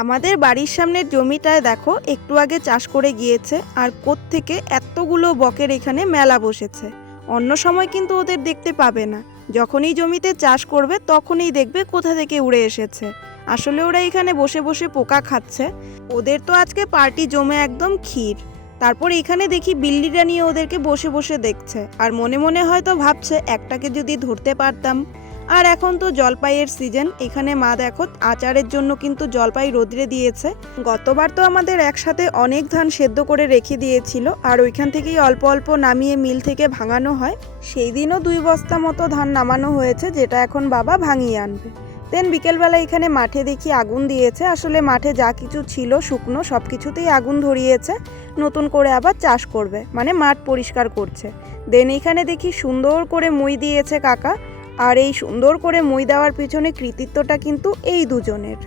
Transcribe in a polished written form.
আমাদের বাড়ির সামনের জমিটায় দেখো একটু আগে চাষ করে গিয়েছে, আর কোত্থেকে এতগুলো বকের এখানে মেলা বসেছে। অন্য সময় কিন্তু ওদের দেখতে পাবে না, যখনই জমিতে চাষ করবে তখনই দেখবে কোথা থেকে উড়ে এসেছে। আসলে ওরা এখানে বসে বসে পোকা খাচ্ছে। ওদের তো আজকে পার্টি জমে একদম ক্ষীর। তারপর এখানে দেখি বিল্লিরা নিয়ে ওদেরকে বসে বসে দেখছে, আর মনে মনে হয়তো ভাবছে একটাকে যদি ধরতে পারতাম। আর এখন তো জলপাইয়ের সিজন, এখানে মা দেখো আচারের জন্য কিন্তু জলপাই রোদ্রে দিয়েছে। গতবার তো আমাদের একসাথে অনেক ধান সেদ্ধ করে রেখে দিয়েছিল, আর ওইখান থেকেই অল্প অল্প নামিয়ে মিল থেকে ভাঙানো হয়। সেই দিনও 2 বস্তা মতো ধান নামানো হয়েছে, যেটা এখন বাবা ভাঙিয়ে আনবে। দেন বিকেলবেলা এখানে মাঠে দেখি আগুন দিয়েছে। আসলে মাঠে যা কিছু ছিল শুকনো সব কিছুতেই আগুন ধরিয়েছে, নতুন করে আবার চাষ করবে, মানে মাঠ পরিষ্কার করছে। দেন এখানে দেখি সুন্দর করে মই দিয়েছে কাকা, আর এই সুন্দর করে মই দেওয়ার পিছনে কৃতিত্বটা কিন্তু এই দুজনের।